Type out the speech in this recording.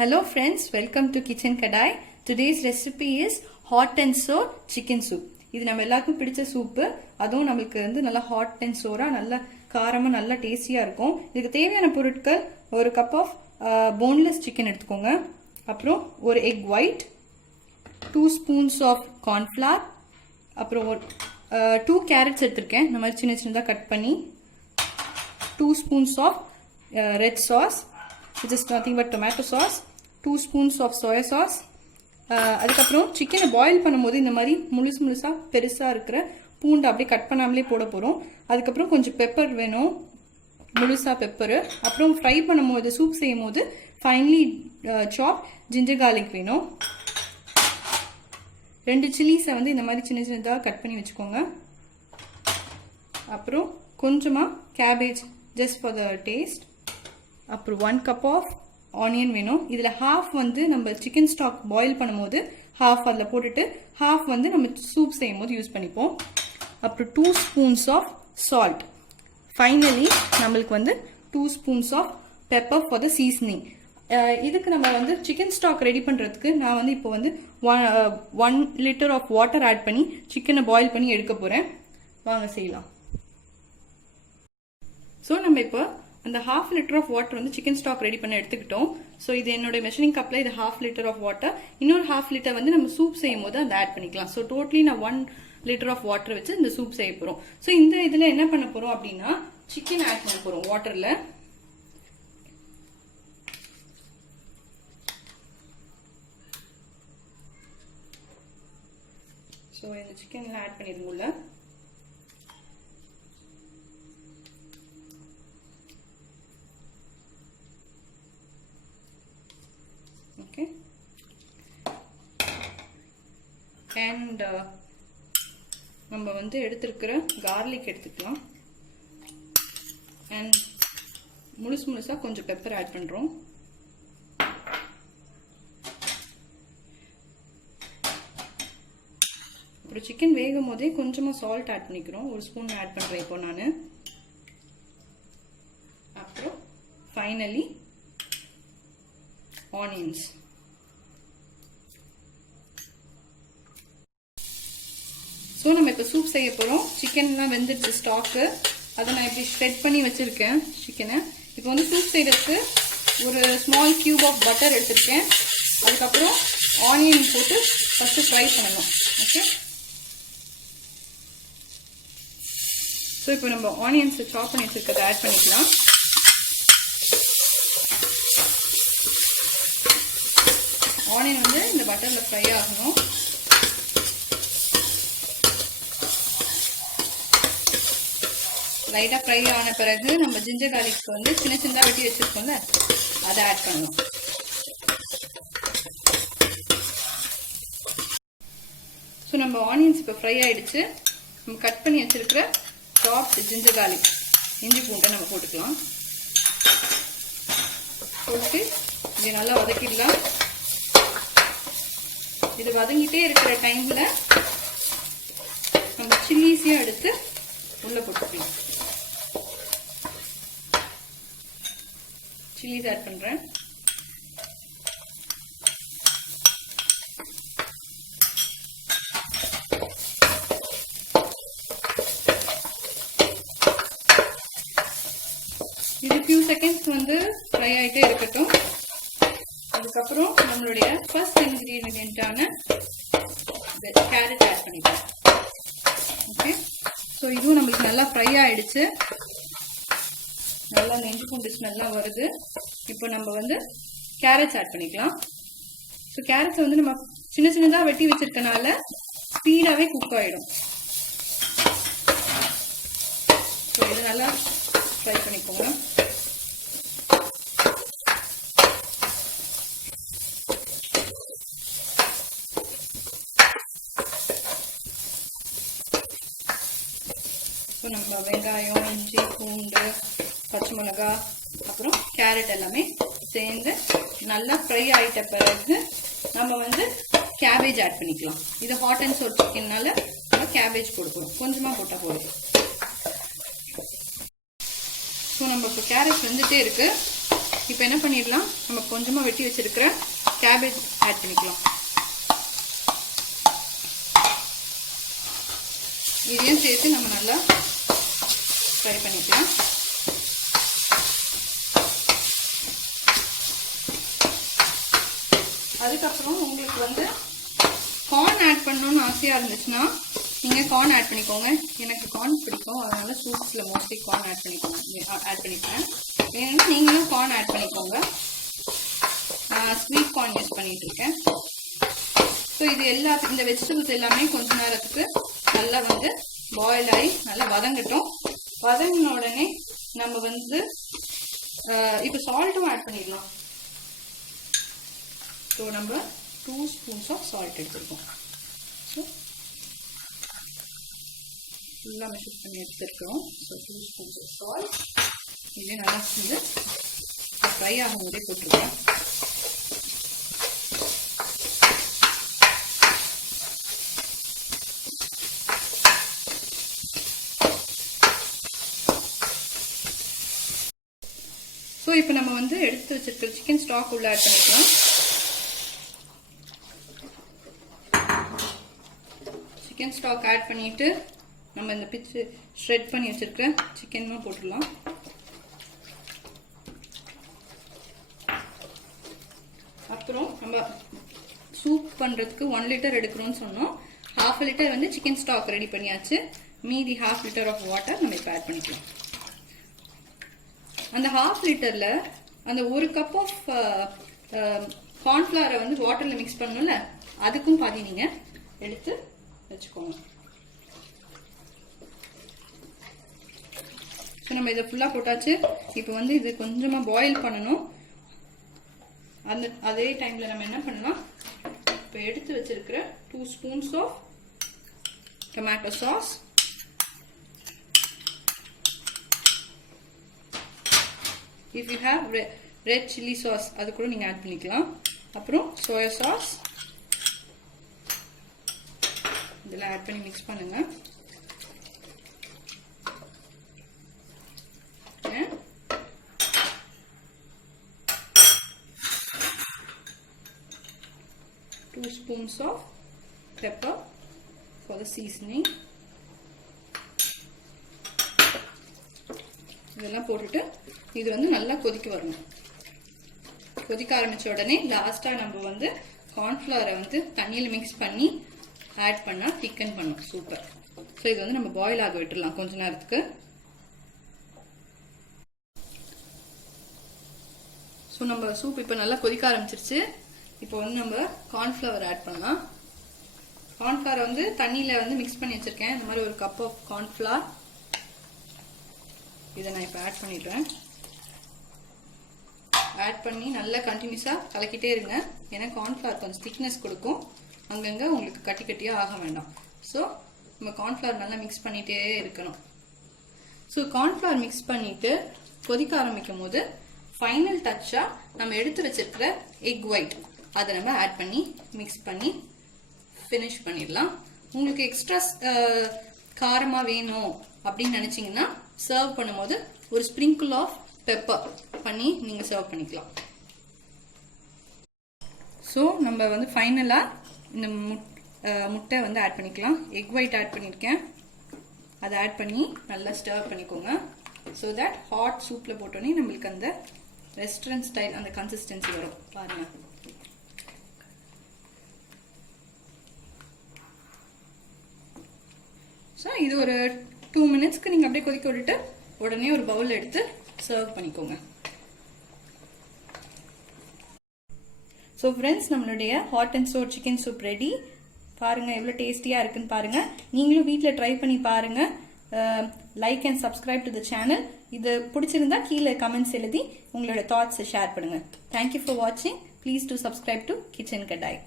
Hello friends, welcome to Kitchen Kadai. Today's recipe is hot and sour chicken soup. இது நம்ம எல்லாருக்கும் பிடிச்ச soup. அதுவும் நமக்கு வந்து நல்லா ஹாட் அண்ட் சோரா நல்ல காரமா நல்ல டேஸ்டியா இருக்கும். இதுக்கு தேவையான பொருட்கள் ஒரு கப் ஆஃப் போன்லெஸ் சிக்கன் எடுத்துக்கோங்க. அப்புறம் ஒரு egg white, 2 spoons of cornflour, அப்புறம் ஒரு 2 கேரட்ஸ் எடுத்திருக்கேன். இந்த மாதிரி சின்ன சின்னதாக கட் பண்ணி, 2 spoons of red sauce, which is nothing but tomato sauce, 2 spoons of soya sauce. அதுக்கப்புறம் சிக்கனை பாயில் பண்ணும்போது இந்த மாதிரி முழுசா பெருசாக இருக்கிற பூண்டு அப்படியே கட் பண்ணாமலே போட போகிறோம். அதுக்கப்புறம் கொஞ்சம் பெப்பர் வேணும், முழுசா பெப்பரு. அப்புறம் ஃப்ரை பண்ணும்போது சூப் செய்யும் போது ஃபைன்லி சாப் ஜிஞ்சர் கார்லிக் வேணும். 2 சில்லிஸை வந்து இந்த மாதிரி சின்ன சின்னதாக கட் பண்ணி வச்சுக்கோங்க. அப்புறம் கொஞ்சமாக cabbage just for the taste. அப்புறம் 1 கப் ஆஃப் ஆனியன் வேணும். இதில் ஹாஃப் வந்து நம்ம சிக்கன் ஸ்டாக் பாயில் பண்ணும்போது ஹாஃப் அதில் போட்டுட்டு ஹாஃப் வந்து நம்ம சூப் செய்யும் போது யூஸ் பண்ணிப்போம். அப்புறம் 2 ஸ்பூன்ஸ் ஆஃப் சால்ட். ஃபைனலி நம்மளுக்கு வந்து 2 spoons of pepper for the seasoning. இதுக்கு நம்ம வந்து சிக்கன் ஸ்டாக் ரெடி பண்ணுறதுக்கு நான் வந்து இப்போ வந்து 1 லிட்டர் ஆஃப் வாட்டர் ஆட் பண்ணி சிக்கனை பாயில் பண்ணி எடுக்க போகிறேன். வாங்க செய்யலாம். ஸோ நம்ம இப்போ அந்த 1/2 லிட்டர் ஆஃப் வாட்டர் வந்து சிக்கன் ஸ்டாக் ரெடி பண்ண எடுத்துக்கிட்டோம். ஸோ இது என்னோட மெஷரிங் கப்பில் இது 1/2 லிட்டர் ஆஃப் வாட்டர். இன்னொரு 1/2 லிட்டர் வந்து நம்ம சூப் செய்யும் போது அதை ஆட் பண்ணிக்கலாம். ஸோ டோட்டலி நான் 1 லிட்டர் ஆஃப் வாட்டர் வச்சு இந்த சூப் செய்ய போகிறோம். ஸோ இந்த இதில் என்ன பண்ண போகிறோம் அப்படின்னா சிக்கன் ஆட் பண்ண போகிறோம் வாட்டரில். ஸோ இந்த சிக்கன்லாம் ஆட் பண்ணிடுவோம்ல. ஓகே, அண்ட் நம்ம வந்து எடுத்துருக்கிற கார்லிக் எடுத்துக்கலாம். அண்ட் முழுசா கொஞ்சம் பெப்பர் ஆட் பண்ணுறோம். அப்புறம் சிக்கன் வேகும் போதே கொஞ்சமாக சால்ட் ஆட் பண்ணிக்கிறோம். 1 ஸ்பூன் ஆட் பண்ணுறேன் இப்போ நான். அப்புறம் ஃபைனலி ஆனியன்ஸ். ஸோ நம்ம இப்போ சூப் செய்ய போகிறோம். சிக்கன்லாம் வெந்துடுச்சு ஸ்டாக்கு. அதை நான் இப்படி ஷ்ரெட் பண்ணி வச்சுருக்கேன் சிக்கனை. இப்போ வந்து சூப் செய்கிறதுக்கு ஒரு ஸ்மால் கியூப் ஆஃப் பட்டர் எடுத்துருக்கேன். அதுக்கப்புறம் ஆனியன் போட்டு ஃபஸ்ட்டு ஃப்ரை பண்ணணும். ஓகே, ஸோ இப்போ நம்ம ஆனியன்ஸை சாப் பண்ணி வச்சுருக்கிறத ஆட் பண்ணிக்கலாம். ஆனியன் வந்து இந்த பட்டரில் ஃப்ரை ஆகணும். லைட்டாக ஃப்ரை ஆன பிறகு நம்ம ஜிஞ்சர் கார்லிக் வந்து சின்ன சின்னதாக வெட்டி வச்சுருக்கோம்ல அதை ஆட் பண்ணணும். ஸோ நம்ம ஆனியன்ஸ் இப்போ ஃப்ரை ஆகிடுச்சு. நம்ம கட் பண்ணி வச்சுருக்கிற சாப்ட் ஜிஞ்சர் கார்லிக் இஞ்சி பூண்டை நம்ம போட்டுக்கலாம். போட்டு இது நல்லா வதக்கிடலாம். இது வதங்கிட்டே இருக்கிற டைம்ல நம்ம சில்லிஸையும் எடுத்து உள்ள போட்டுக்கலாம். சில்லிஸ் ஆட் பண்றேன். இது few seconds வந்து ஃப்ரை ஆகிட்டே இருக்கட்டும். அதுக்கப்புறம் நம்மளுடைய ஃபர்ஸ்ட் இன்கிரீடியன்ட்டான கேரட் ஆட் பண்ணிக்கலாம். ஓகே, ஸோ இதுவும் நம்மளுக்கு நல்லா ஃப்ரை ஆயிடுச்சு. நல்லா நெஞ்சு பூண்டு நல்லா வருது. இப்போ நம்ம வந்து கேரட்ஸ் ஆட் பண்ணிக்கலாம். ஸோ கேரட்ஸ் வந்து நம்ம சின்ன சின்னதாக வெட்டி வச்சிருக்கனால ஸ்பீடாகவே குக் ஆகிடும். ஸோ இது நல்லா ஃப்ரை பண்ணிக்கோங்க. நம்ம வெங்காயம், இஞ்சி, பூண்டு, பச்சை மிளகா, அப்புறம் கேரட் எல்லாமே சேர்ந்து நல்லா ஃப்ரை ஆகிட்ட பிறகு நம்ம வந்து கேபேஜ் ஆட் பண்ணிக்கலாம். இது ஹாட் அண்ட் சோர் சிக்கன்னால நம்ம கேபேஜ் கொடுக்கணும். கொஞ்சமாக போட்டால் போதும். ஸோ நம்ம இப்போ கேரட் வெந்துட்டே இருக்கு. இப்போ என்ன பண்ணிடலாம், நம்ம கொஞ்சமாக வெட்டி வச்சிருக்கிற கேபேஜ் ஆட் பண்ணிக்கலாம். இதையும் சேர்த்து நம்ம நல்லா ஃப்ரை பண்ணிக்கலாம். அதுக்கப்புறம் உங்களுக்கு வந்து கார்ன் ஆட் பண்ணணும்னு ஆசையாக இருந்துச்சுன்னா நீங்கள் கார்ன் ஆட் பண்ணிக்கோங்க. எனக்கு கார்ன் பிடிக்கும், அதனால சூப்ஸில் மோஸ்ட்லி கார்ன் ஆட் பண்ணிப்பேன். வேணும்னா நீங்களும் கார்ன் ஆட் பண்ணிக்கோங்க. நான் ஸ்வீட் கார்ன் யூஸ் பண்ணிட்டு இருக்கேன். ஸோ இது இந்த வெஜிடபிள்ஸ் எல்லாமே கொஞ்ச நேரத்துக்கு நல்லா வந்து பாயில் ஆகி நல்லா வதங்கட்டும். வதங்கின உடனே நம்ம வந்து இப்போ சால்ட்டும் ஆட் பண்ணிடலாம். ஸோ நம்ம 2 ஸ்பூன்ஸ் ஆஃப் சால்ட் எடுத்துருக்கோம். ஸோ ஃபுல்லாக மெஷர் பண்ணி எடுத்துருக்கோம். So 2 spoons of salt. இதே நல்லா வந்து ஃப்ரை ஆகும்போதே போட்டிருக்கேன். ஸோ இப்போ நம்ம வந்து எடுத்து வச்சிருக்கிற சிக்கன் ஸ்டாக் உள்ள ஆட் பண்ணிக்கலாம். சிக்கன் ஸ்டாக் ஆட் பண்ணிட்டு நம்ம இந்த பிச்சு ஷ்ரெட் பண்ணி வச்சிருக்க சிக்கனும் போட்டுடலாம். அப்புறம் நம்ம சூப் பண்ணுறதுக்கு 1 லிட்டர் எடுக்கிறோம்னு சொன்னோம். 1/2 லிட்டர் வந்து சிக்கன் ஸ்டாக் ரெடி பண்ணியாச்சு. மீதி 1/2 லிட்டர் ஆஃப் வாட்டர் நம்ம இப்போ ஆட் பண்ணிக்கலாம். அந்த 1/2 லிட்டர்ல அந்த 1 கப் ஆஃப் கார்ன்ஃப்ளவரை வந்து வாட்டர்ல மிக்ஸ் பண்ணணும்ல, அதுக்கும் பாதி நீங்க எடுத்து வச்சுக்கோங்க. ஸோ நம்ம இதை ஃபுல்லாக போட்டாச்சு. இப்போ வந்து இது கொஞ்சமாக பாயில் பண்ணணும். அதே டைமில் நம்ம என்ன பண்ணலாம், இப்போ எடுத்து வச்சிருக்கிற 2 spoons of tomato sauce, if you have red chilli sauce அது கூட நீங்கள் ஆட் பண்ணிக்கலாம். அப்புறம் சோயா சாஸ் இதெல்லாம் ஆட் பண்ணி மிக்ஸ் பண்ணுங்க. Two spoons of pepper for the seasoning. இதெல்லாம் போட்டுட்டு இது வந்து நல்லா கொதிக்க வரணும். கொதிக்க ஆரம்பிச்ச உடனே லாஸ்டா நம்ம வந்து கார்ன்ஃப்ளவரை வந்து தண்ணியில் மிக்ஸ் பண்ணி ஆட் பண்ணா திக்கன் பண்ணும் சூப்பர். ஸோ இது வந்து நம்ம பாயில் ஆக விட்டுடலாம் கொஞ்ச நேரத்துக்கு. ஸோ நம்ம சூப் இப்போ நல்லா கொதிக்க ஆரம்பிச்சிருச்சு. இப்போ வந்து நம்ம கார்ன்ஃப்ளவர் ஆட் பண்ணலாம். கார்ன்ஃப்ளவரை வந்து தண்ணியில் வந்து மிக்ஸ் பண்ணி வச்சிருக்கேன். இந்த மாதிரி 1 கப் ஆஃப் கார்ன்ஃப்ளவர் இதை நான் இப்போ ஆட் பண்ணிடுறேன். ஆட் பண்ணி நல்லா கண்டினியூஸாக கலக்கிட்டே இருங்க. ஏன்னா கார்ன்ஃப்ளவர் கொஞ்சம் திக்னஸ் கொடுக்கும். அங்கங்கே உங்களுக்கு கட்டி கட்டியாக ஆக வேண்டாம். ஸோ நம்ம கார்ன்ஃப்ளவர் நல்லா மிக்ஸ் பண்ணிகிட்டே இருக்கணும். ஸோ கார்ன்ஃப்ளவர் மிக்ஸ் பண்ணிவிட்டு கொதிக்க ஆரம்பிக்கும் போது ஃபைனல் டச்சாக நம்ம எடுத்து வச்சிருக்கிற எக் ஒயிட் அதை நம்ம ஆட் பண்ணி மிக்ஸ் பண்ணி ஃபினிஷ் பண்ணிடலாம். உங்களுக்கு எக்ஸ்ட்ரா காரமாக வேணும் அப்படின்னு நினச்சிங்கன்னா சர்வ் பண்ணும்போது ஒரு ஸ்ப்ரிங்கிள் ஆஃப் பெப்பர் பண்ணி நீங்கள் சர்வ் பண்ணிக்கலாம். ஸோ நம்ம வந்து ஃபைனலாக இந்த முட்டை வந்து ஆட் பண்ணிக்கலாம். எக் ஒயிட் ஆட் பண்ணியிருக்கேன். அதை ஆட் பண்ணி நல்லா ஸ்டர் பண்ணிக்கோங்க. ஸோ தட் ஹாட் சூப்பில் போட்டோன்னே நம்மளுக்கு அந்த ரெஸ்டாரண்ட் ஸ்டைல் அந்த கன்சிஸ்டன்சி வரும் பாருங்க. ஸோ இது ஒரு 2 மினிட்ஸ்க்கு நீங்கள் அப்படியே கொதிக்க விட்டுட்டு உடனே ஒரு பவுல் எடுத்து சர்வ் பண்ணிக்கோங்க. ஸோ ஃப்ரெண்ட்ஸ், நம்மளுடைய hot and Chor chicken soup ready. பாருங்கள் எவ்வளோ டேஸ்டியாக இருக்குன்னு பாருங்கள். நீங்களும் வீட்டில் ட்ரை பண்ணி பாருங்கள். Like and subscribe to the channel. இது பிடிச்சிருந்தா கீழே கமெண்ட்ஸ் எழுதி உங்களோட தாட்ஸை ஷேர் பண்ணுங்கள். தேங்க்யூ ஃபார் வாட்சிங். Please to subscribe to kitchen kadai.